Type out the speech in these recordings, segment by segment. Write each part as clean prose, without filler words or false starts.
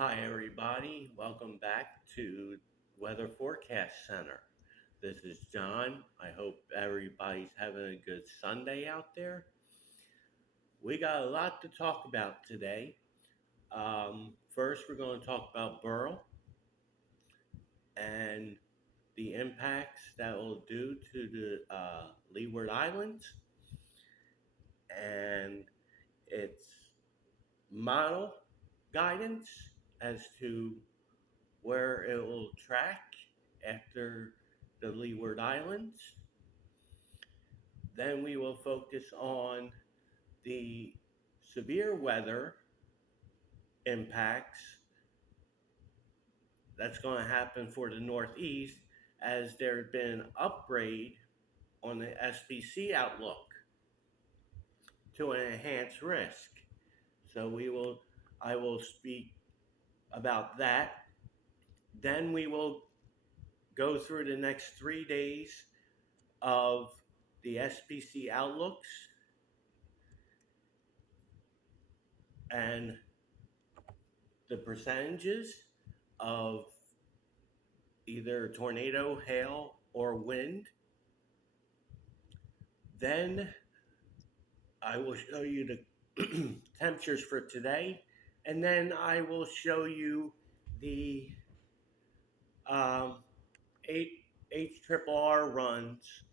Hi, everybody. Welcome back to Weather Forecast Center. This is John. I hope everybody's having a good Sunday out there. We got a lot to talk about today. First, we're going to talk about Beryl and the impacts that will do to the Leeward Islands and its model guidance as to where it will track after the Leeward Islands. Then we will focus on the severe weather impacts that's going to happen for the Northeast as there has been an upgrade on the SPC Outlook to an enhanced risk. I will speak about that. Then we will go through the next 3 days of the SPC Outlooks and the percentages of either tornado, hail, or wind. Then I will show you the temperatures for today, and then I will show you the HRRR runs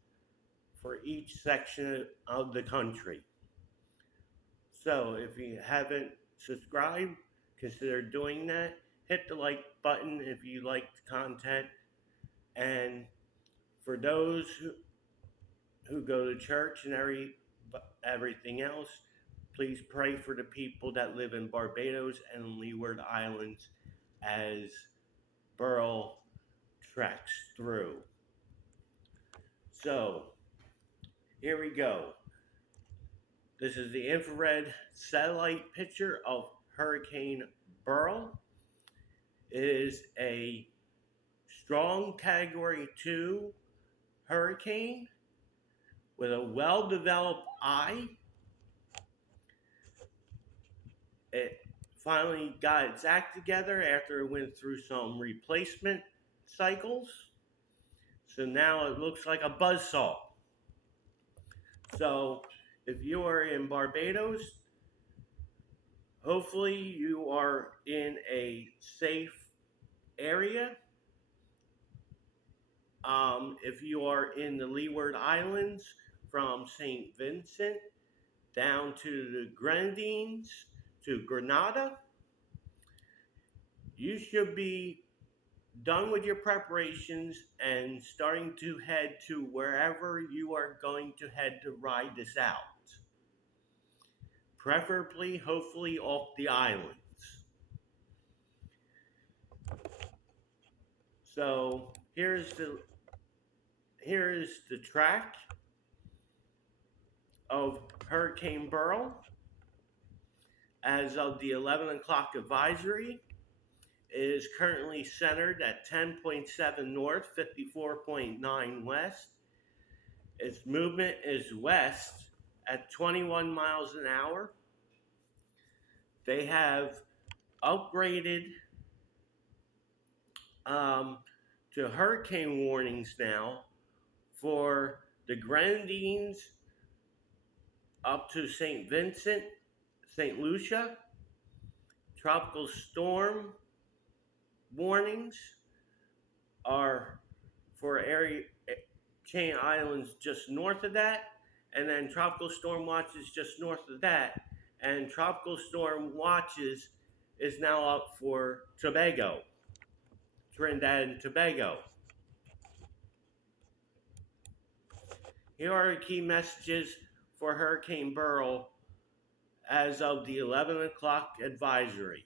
for each section of the country. So if you haven't subscribed, consider doing that. Hit the like button if you like the content. And for those who go to church and everything else, please pray for the people that live in Barbados and Leeward Islands as Beryl tracks through. So here we go. This is the infrared satellite picture of Hurricane Beryl. It is a strong Category 2 hurricane with a well-developed eye. It finally got its act together after it went through some replacement cycles. So now it looks like a buzzsaw. So if you are in Barbados, hopefully you are in a safe area. If you are in the Leeward Islands from St. Vincent down to the Grenadines to Grenada, you should be done with your preparations and starting to head to wherever you are going to head to ride this out. Preferably, hopefully, off the islands. So here is the track of Hurricane Beryl as of the 11 o'clock advisory. It is currently centered at 10.7 north, 54.9 west. Its movement is west at 21 miles an hour. They have upgraded to hurricane warnings now for the Grenadines up to St. Vincent, St. Lucia. Tropical storm warnings are for chain islands just north of that, and then tropical storm watches just north of that, and tropical storm watches is now up for Tobago, Trinidad and Tobago. Here are the key messages for Hurricane Beryl as of the 11 o'clock advisory.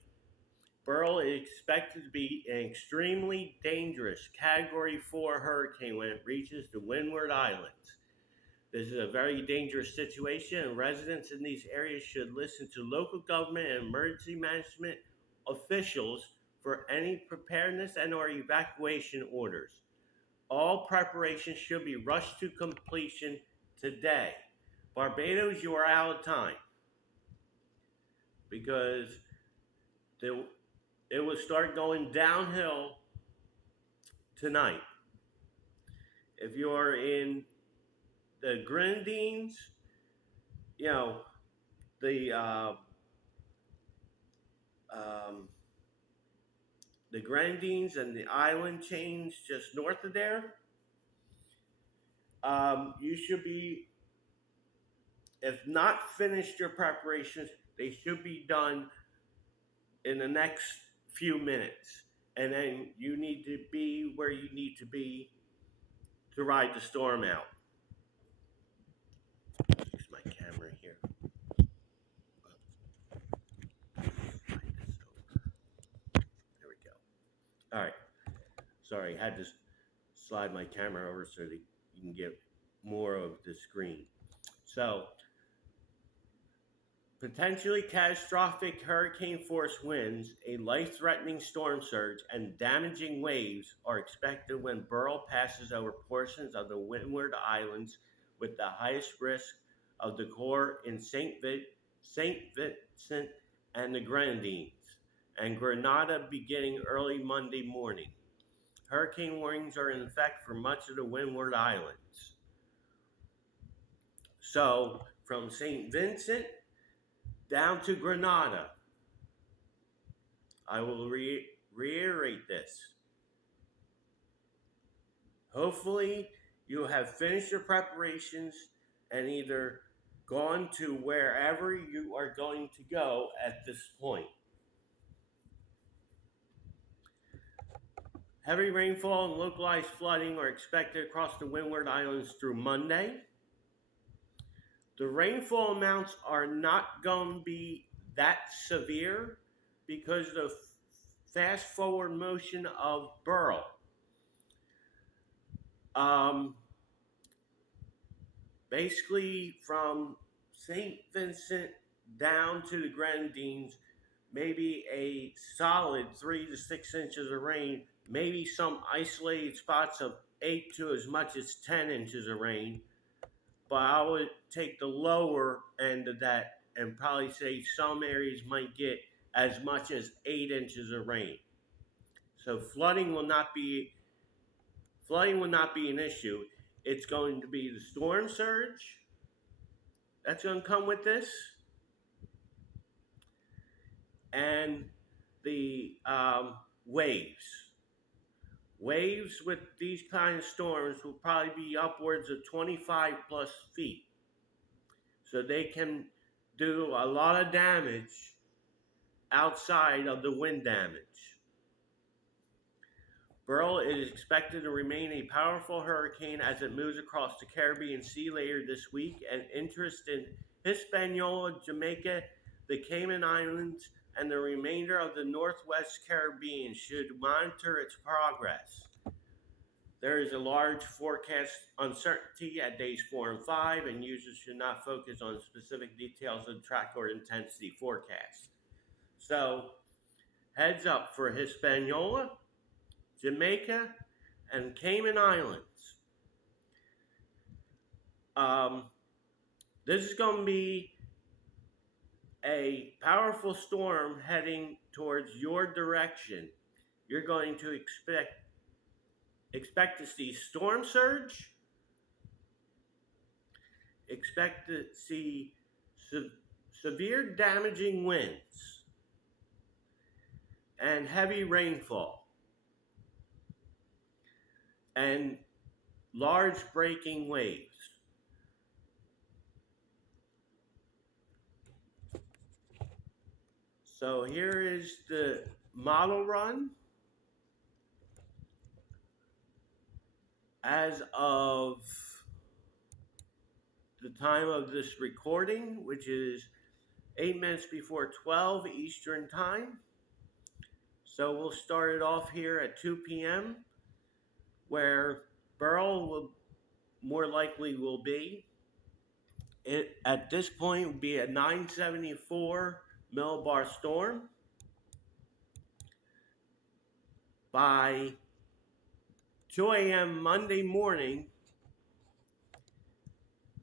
Beryl is expected to be an extremely dangerous Category 4 hurricane when it reaches the Windward Islands. This is a very dangerous situation, and residents in these areas should listen to local government and emergency management officials for any preparedness and or evacuation orders. All preparations should be rushed to completion today. Barbados, you are out of time because it will start going downhill tonight. If you're in the Grenadines, you know, the um, the Grenadines and the island chains just north of there, you should be, if not finished your preparations, they should be done in the next few minutes. And then you need to be where you need to be to ride the storm out. Use my camera here. There we go. All right. Sorry, I had to slide my camera over so that you can get more of the screen. So, potentially catastrophic hurricane force winds, a life-threatening storm surge, and damaging waves are expected when Beryl passes over portions of the Windward Islands, with the highest risk of the core in St. Vincent and the Grenadines, and Grenada beginning early Monday morning. Hurricane warnings are in effect for much of the Windward Islands. So, from St. Vincent down to Grenada, I will reiterate this. Hopefully, you have finished your preparations and either gone to wherever you are going to go at this point. Heavy rainfall and localized flooding are expected across the Windward Islands through Monday. The rainfall amounts are not going to be that severe because of the fast forward motion of Beryl. Basically, from St. Vincent down to the Grenadines, maybe a solid 3 to 6 inches of rain, maybe some isolated spots of 8 to as much as 10 inches of rain. But I would take the lower end of that and probably say some areas might get as much as 8 inches of rain. So flooding will not be an issue. It's going to be the storm surge that's going to come with this, and the waves. Waves with these kind of storms will probably be upwards of 25 plus feet. So they can do a lot of damage outside of the wind damage. Beryl is expected to remain a powerful hurricane as it moves across the Caribbean Sea later this week, and interest in Hispaniola, Jamaica, the Cayman Islands, and the remainder of the Northwest Caribbean should monitor its progress. There is a large forecast uncertainty at days 4 and 5, and users should not focus on specific details of the track or intensity forecast. So, heads up for Hispaniola, Jamaica, and Cayman Islands. This is going to be a powerful storm heading towards your direction. You're going to expect to see storm surge, expect to see severe damaging winds, and heavy rainfall, and large breaking waves. So here is the model run as of the time of this recording, which is 8 minutes before 12 Eastern Time. So we'll start it off here at 2 p.m. where Beryl will more likely will be. It at this point would be a 974 millibar storm. By 2 a.m. Monday morning,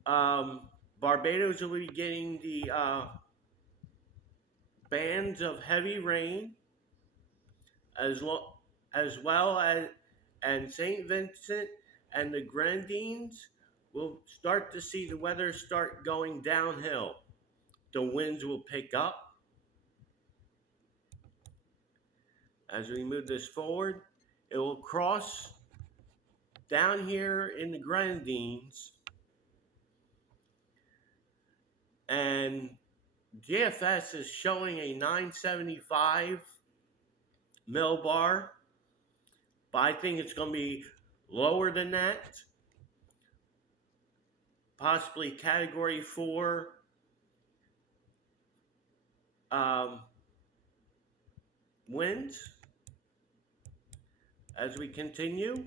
Barbados will be getting the bands of heavy rain as well as and St. Vincent and the Grenadines will start to see the weather start going downhill. The winds will pick up as we move this forward. It will cross down here in the Grenadines, and GFS is showing a 975 millibar, but I think it's going to be lower than that, possibly category 4 winds. As we continue,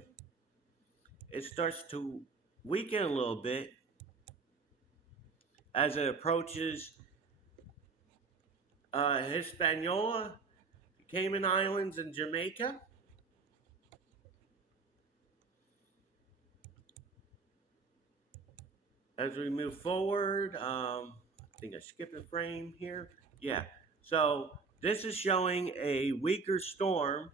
it starts to weaken a little bit as it approaches Hispaniola, Cayman Islands, and Jamaica. As we move forward, I think I skipped a frame here. Yeah, so this is showing a weaker storm.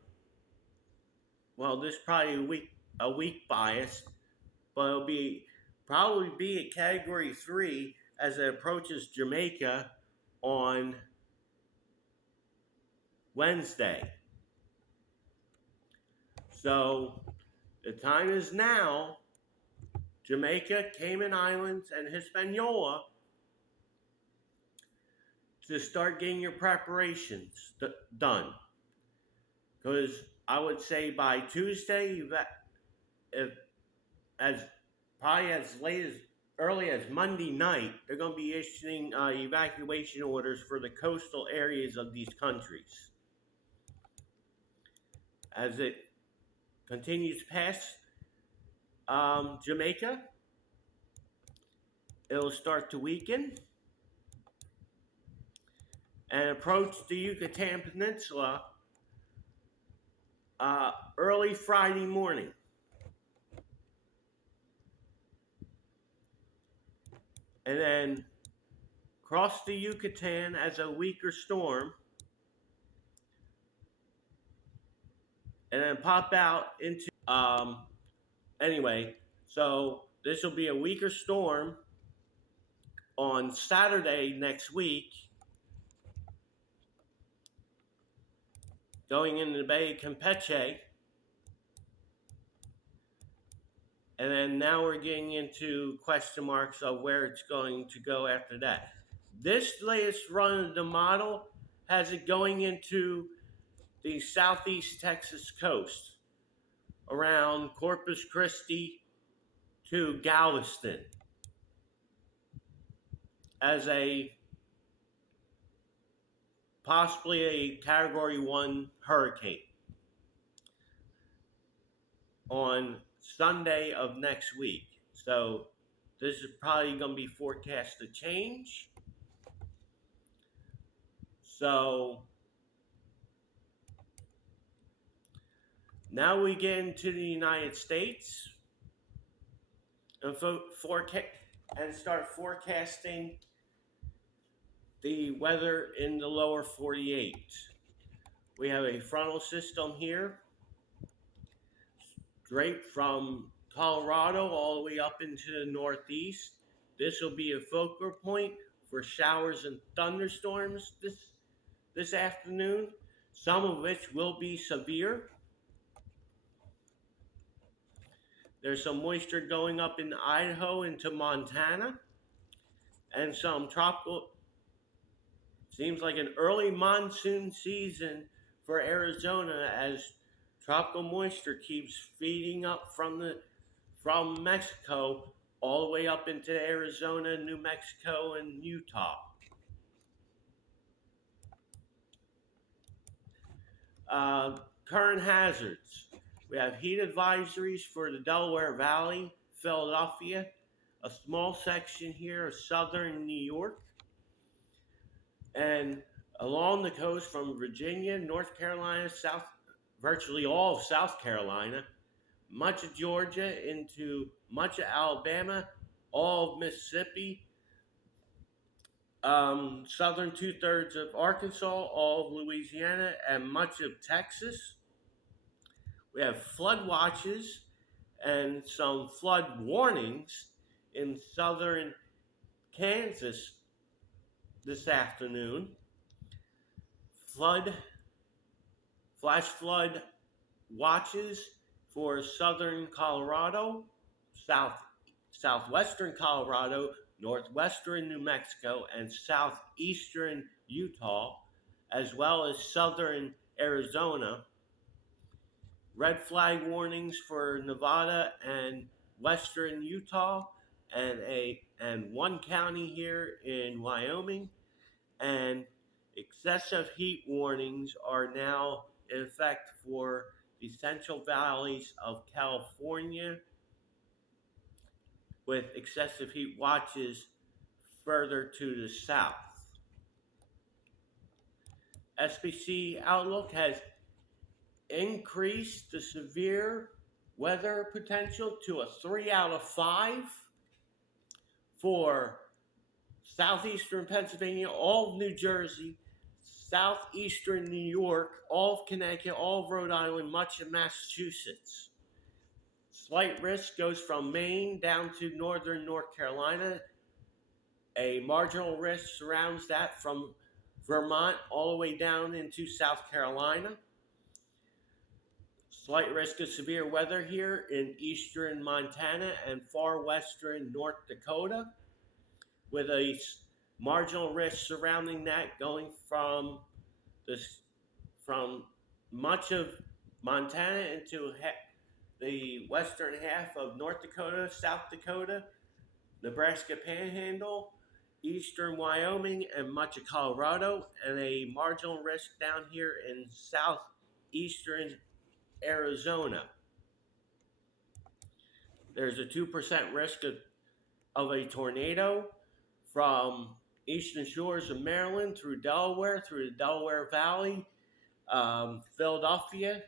Well, this is probably a weak bias, but it'll probably be a category 3 as it approaches Jamaica on Wednesday. So the time is now. Jamaica, Cayman Islands, and Hispaniola to start getting your preparations done. Because I would say by Tuesday, probably as early as Monday night, they're going to be issuing evacuation orders for the coastal areas of these countries. As it continues past Jamaica, it'll start to weaken and approach the Yucatan Peninsula early Friday morning. And then cross the Yucatan as a weaker storm, and then pop out into anyway, so this will be a weaker storm on Saturday next week, going into the Bay of Campeche. And then now we're getting into question marks of where it's going to go after that. This latest run of the model has it going into the southeast Texas coast, around Corpus Christi to Galveston, as possibly a category 1 hurricane on Sunday of next week. So this is probably going to be forecast to change. So now we get into the United States and start forecasting the weather in the lower 48. We have a frontal system here, straight from Colorado all the way up into the Northeast. This will be a focal point for showers and thunderstorms this afternoon, some of which will be severe. There's some moisture going up in Idaho into Montana, and some tropical, seems like an early monsoon season for Arizona, as tropical moisture keeps feeding up from Mexico all the way up into Arizona, New Mexico, and Utah. Current hazards. We have heat advisories for the Delaware Valley, Philadelphia, a small section here of southern New York, and along the coast from Virginia, North Carolina, virtually all of South Carolina, much of Georgia into much of Alabama, all of Mississippi, southern 2/3 of Arkansas, all of Louisiana, and much of Texas. We have flood watches and some flood warnings in southern Kansas this afternoon. Flash flood watches for southern Colorado, southwestern Colorado, northwestern New Mexico, and southeastern Utah, as well as southern Arizona. Red flag warnings for Nevada and western Utah, and one county here in Wyoming, and excessive heat warnings are now in effect for the central valleys of California, with excessive heat watches further to the south. SPC Outlook has increased the severe weather potential to a 3 out of 5 for southeastern Pennsylvania, all of New Jersey, southeastern New York, all of Connecticut, all of Rhode Island, much of Massachusetts. Slight risk goes from Maine down to northern North Carolina. A marginal risk surrounds that from Vermont all the way down into South Carolina. Slight risk of severe weather here in eastern Montana and far western North Dakota, with a marginal risk surrounding that going from much of Montana into the western half of North Dakota, South Dakota, Nebraska Panhandle, eastern Wyoming, and much of Colorado, and a marginal risk down here in southeastern Arizona. There's a 2% risk of a tornado from eastern shores of Maryland through Delaware, through the Delaware Valley, Philadelphia,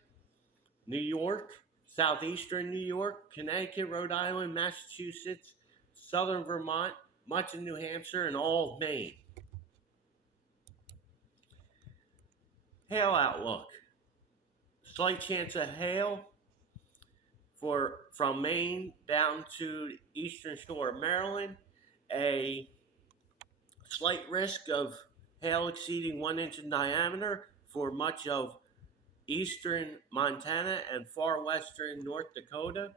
New York, southeastern New York, Connecticut, Rhode Island, Massachusetts, southern Vermont, much of New Hampshire, and all of Maine. Hail outlook. Slight chance of hail from Maine down to the eastern shore of Maryland. A slight risk of hail exceeding 1 inch in diameter for much of eastern Montana and far western North Dakota,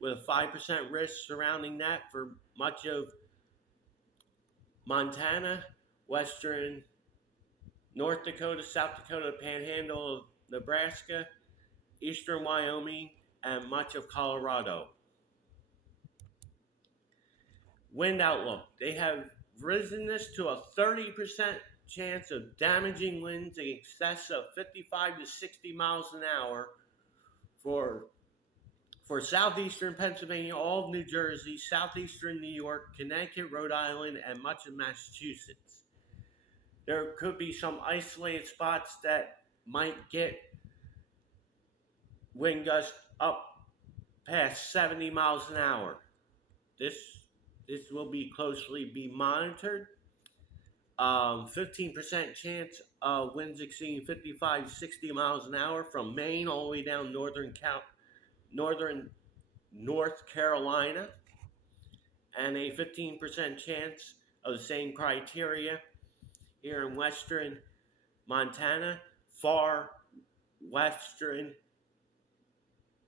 with a 5% risk surrounding that for much of Montana, western North Dakota, South Dakota, Panhandle of Nebraska, eastern Wyoming, and much of Colorado. Wind outlook. They have risen this to a 30% chance of damaging winds in excess of 55 to 60 miles an hour for southeastern Pennsylvania, all of New Jersey, southeastern New York, Connecticut, Rhode Island, and much of Massachusetts. There could be some isolated spots that might get wind gusts up past 70 miles an hour. This will be closely monitored. 15% chance of winds exceeding 55 to 60 miles an hour from Maine all the way down northern North Carolina, and a 15% chance of the same criteria here in western Montana, far western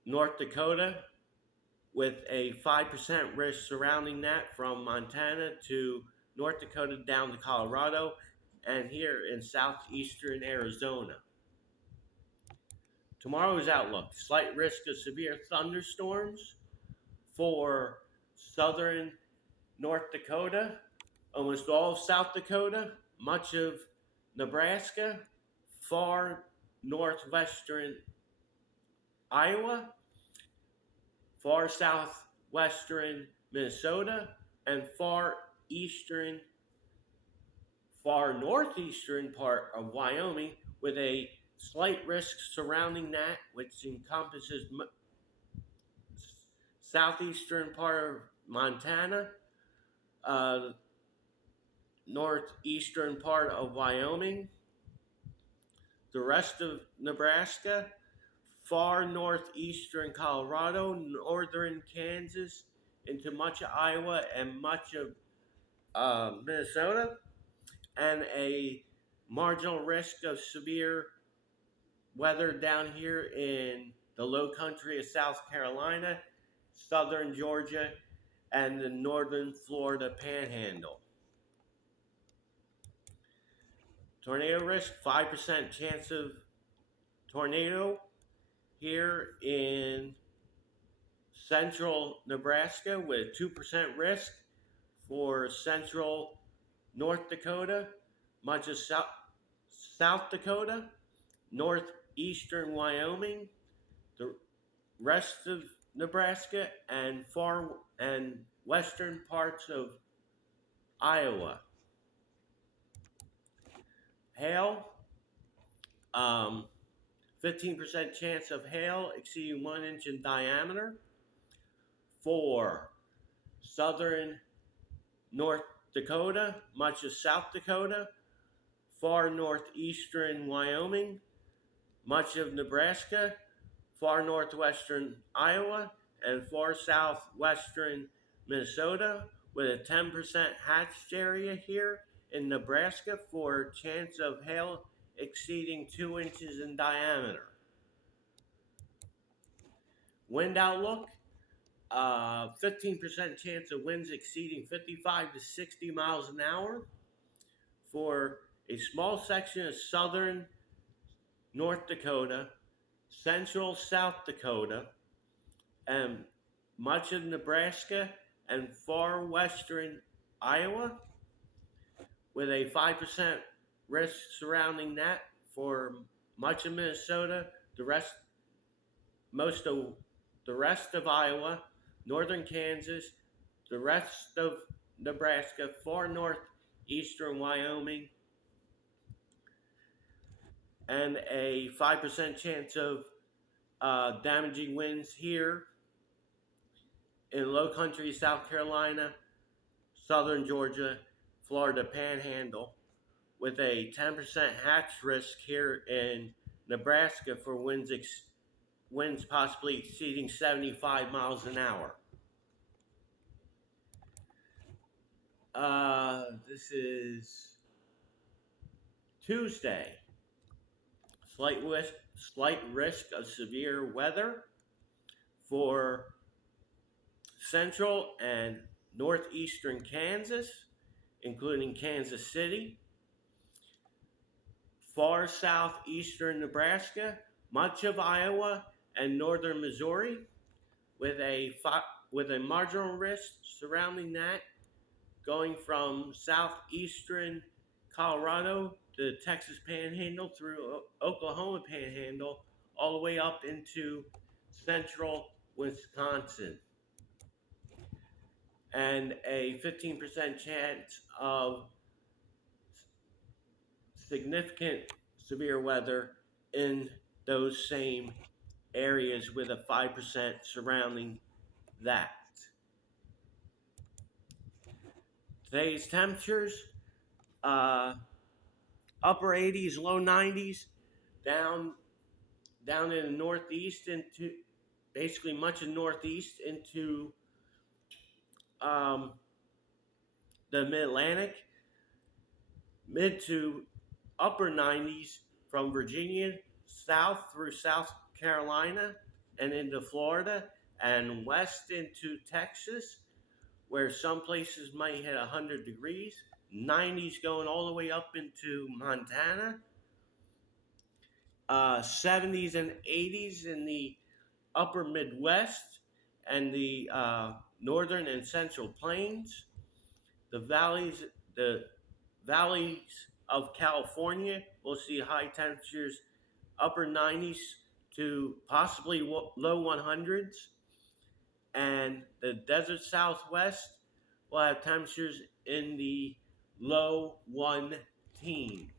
North Dakota, with a 5% risk surrounding that from Montana to North Dakota down to Colorado, and here in southeastern Arizona. Tomorrow's outlook: slight risk of severe thunderstorms for southern North Dakota, almost all of South Dakota, much of Nebraska, far northwestern Iowa, far southwestern Minnesota, and far northeastern part of Wyoming, with a slight risk surrounding that, which encompasses southeastern part of Montana, northeastern part of Wyoming, the rest of Nebraska, far northeastern Colorado, northern Kansas, into much of Iowa and much of Minnesota, and a marginal risk of severe weather down here in the low country of South Carolina, southern Georgia, and the northern Florida panhandle. Tornado risk, 5% chance of tornado here in central Nebraska, with 2% risk for central North Dakota, much of South Dakota, northeastern Wyoming, the rest of Nebraska, and far and western parts of Iowa. Hail, 15% chance of hail exceeding 1 inch in diameter for southern North Dakota, much of South Dakota, far northeastern Wyoming, much of Nebraska, far northwestern Iowa, and far southwestern Minnesota, with a 10% hatched area here in Nebraska for chance of hail exceeding 2 inches in diameter. Wind outlook, 15% chance of winds exceeding 55 to 60 miles an hour for a small section of southern North Dakota, central South Dakota, and much of Nebraska and far western Iowa, with a 5% risk surrounding that for much of Minnesota, most of the rest of Iowa, northern Kansas, the rest of Nebraska, far northeastern Wyoming, and a 5% chance of damaging winds here in low country South Carolina, southern Georgia, Florida panhandle, with a 10% hatch risk here in Nebraska for winds possibly exceeding 75 miles an hour. This is Tuesday. Slight risk of severe weather for central and northeastern Kansas, including Kansas City, far southeastern Nebraska, much of Iowa, and northern Missouri, with a marginal risk surrounding that, going from southeastern Colorado to the Texas Panhandle through Oklahoma Panhandle, all the way up into central Wisconsin. And a 15% chance of significant severe weather in those same areas, with a 5% surrounding that. Today's temperatures, upper 80s, low 90s, down in the northeast into basically much of northeast into the mid-Atlantic, mid to upper 90s from Virginia south through South Carolina and into Florida, and west into Texas, where some places might hit 100 degrees, 90s going all the way up into Montana, 70s and 80s in the upper Midwest and the northern and central plains. The valleys of California will see high temperatures, upper 90s to possibly low 100s. And the desert Southwest will have temperatures in the low 1-teens.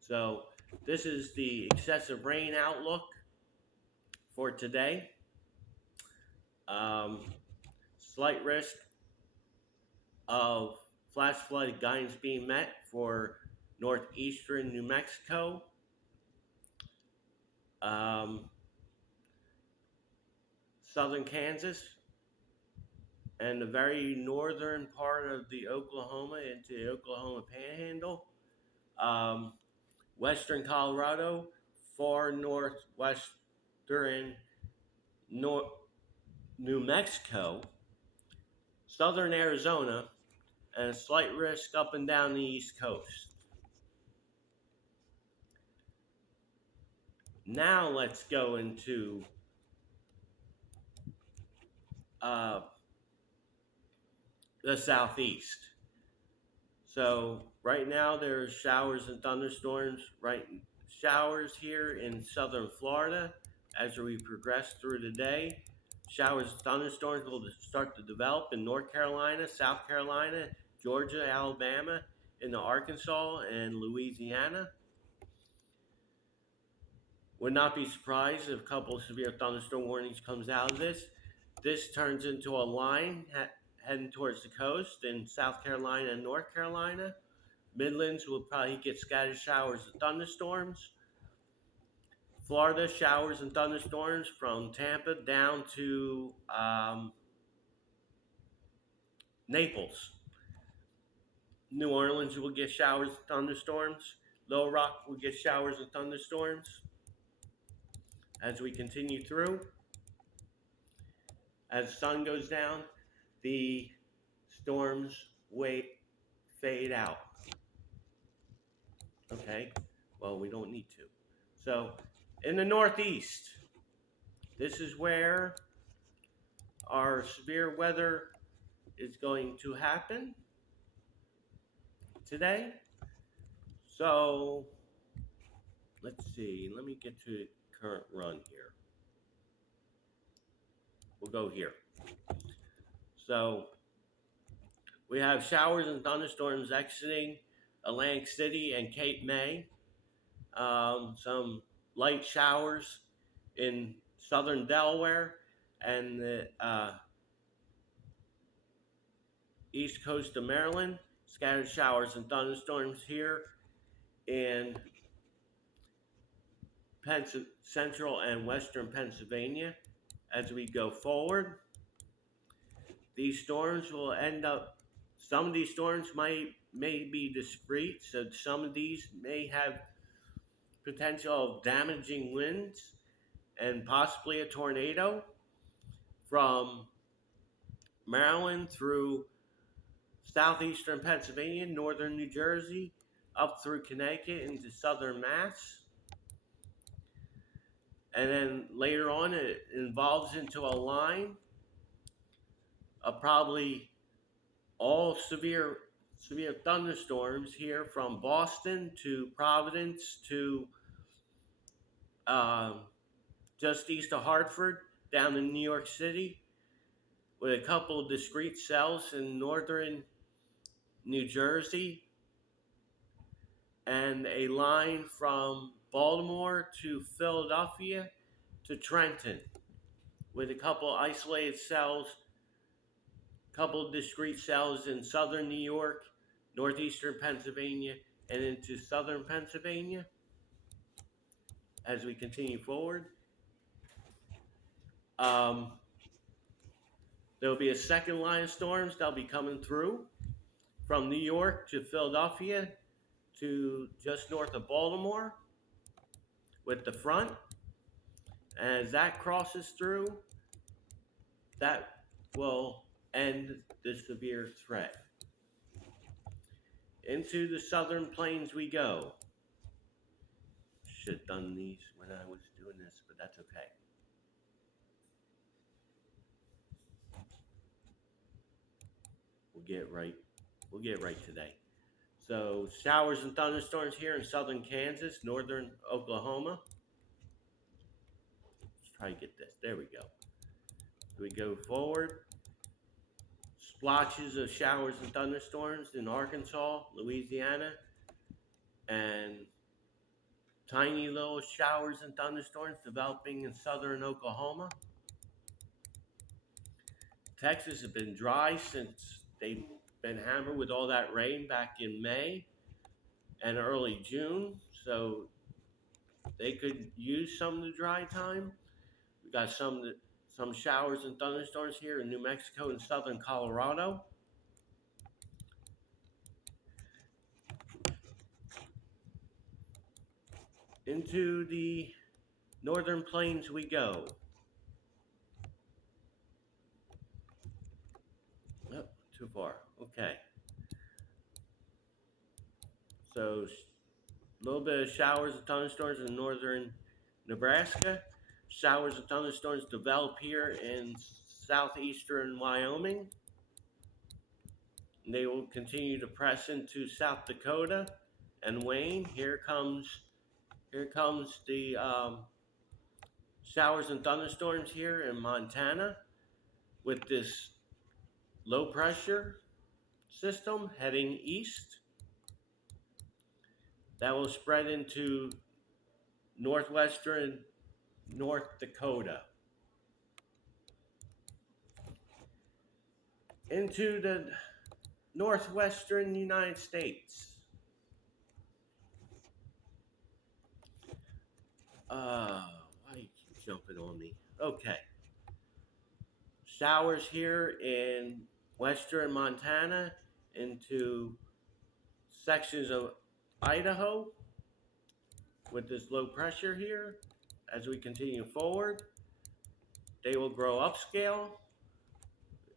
So this is the excessive rain outlook for today. Slight risk of flash flood guidance being met for northeastern New Mexico southern Kansas, and the very northern part of the Oklahoma into the Oklahoma Panhandle, western Colorado, far northwestern New Mexico, southern Arizona, and a slight risk up and down the East Coast. Now let's go into the Southeast. So right now there's showers and thunderstorms, showers here in southern Florida as we progress through the day. Showers and thunderstorms will start to develop in North Carolina, South Carolina, Georgia, Alabama, into Arkansas and Louisiana. Would not be surprised if a couple of severe thunderstorm warnings comes out of this. This turns into a line heading towards the coast in South Carolina and North Carolina. Midlands will probably get scattered showers and thunderstorms. Florida, showers and thunderstorms from Tampa down to Naples. New Orleans will get showers and thunderstorms. Little Rock will get showers and thunderstorms. As we continue through, as the sun goes down, the storms fade out. Okay, well, we don't need to. So, in the Northeast, this is where our severe weather is going to happen today. So, let's see. Let me get to the current run here. We'll go here. So, we have showers and thunderstorms exiting Atlantic City and Cape May. Some light showers in southern Delaware and the east coast of Maryland. Scattered showers and thunderstorms here in central and western Pennsylvania. As we go forward, these storms will end up, some of these storms may be discrete, so some of these may have potential of damaging winds and possibly a tornado from Maryland through southeastern Pennsylvania, northern New Jersey, up through Connecticut into southern Mass. And then later on, it evolves into a line of probably all severe thunderstorms here from Boston to Providence to just east of Hartford down to New York City, with a couple of discrete cells in northern New Jersey, and a line from Baltimore to Philadelphia to Trenton, with a couple of isolated cells, a couple of discrete cells in southern New York, northeastern Pennsylvania, and into southern Pennsylvania. As we continue forward, there will be a second line of storms that'll be coming through from New York to Philadelphia to just north of Baltimore with the front. As that crosses through, that will end the severe threat. Into the southern plains we go. Should have done these when I was doing this, but that's okay. We'll get it right today. So showers and thunderstorms here in southern Kansas, northern Oklahoma. Let's try to get this. There we go. We go forward. Splotches of showers and thunderstorms in Arkansas, Louisiana, and tiny little showers and thunderstorms developing in southern Oklahoma. Texas has been dry since they've been hammered with all that rain back in May and early June. So they could use some of the dry time. We got some showers and thunderstorms here in New Mexico and southern Colorado. Into the northern plains we go. Oh, too far. Okay. So a little bit of showers and thunderstorms in northern Nebraska. Showers and thunderstorms develop here in southeastern Wyoming. They will continue to press into South Dakota and wane. Here comes the showers and thunderstorms here in Montana with this low pressure system heading east. That will spread into northwestern North Dakota. Into the northwestern United States. Why do you keep jumping on me? Okay. Showers here in western Montana into sections of Idaho with this low pressure here. As we continue forward, they will grow upscale.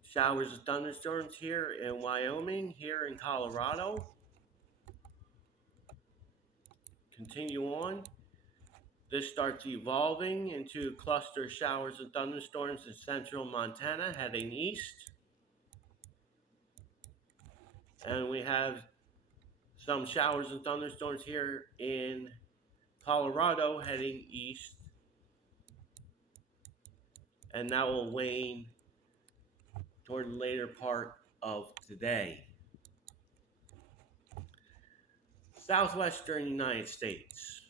Showers and thunderstorms here in Wyoming, here in Colorado. Continue on. This starts evolving into cluster showers and thunderstorms in central Montana heading east. And we have some showers and thunderstorms here in Colorado heading east. And that will wane toward the later part of today. Southwestern United States.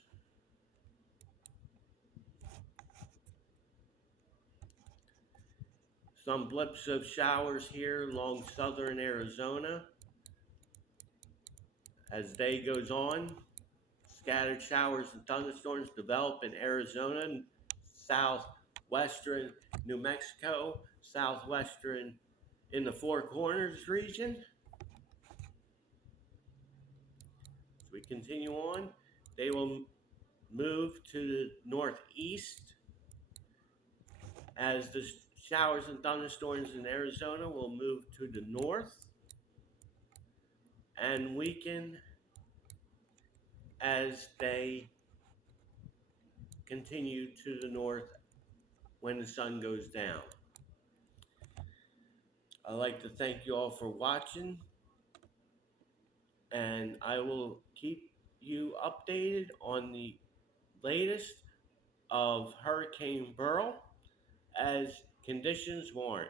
Some blips of showers here along southern Arizona. As day goes on, scattered showers and thunderstorms develop in Arizona, southwestern New Mexico, southwestern in the Four Corners region. As we continue on, they will move to the northeast as the showers and thunderstorms in Arizona will move to the north and weaken as they continue to the north when the sun goes down. I'd like to thank you all for watching, and I will keep you updated on the latest of Hurricane Beryl as conditions warrant.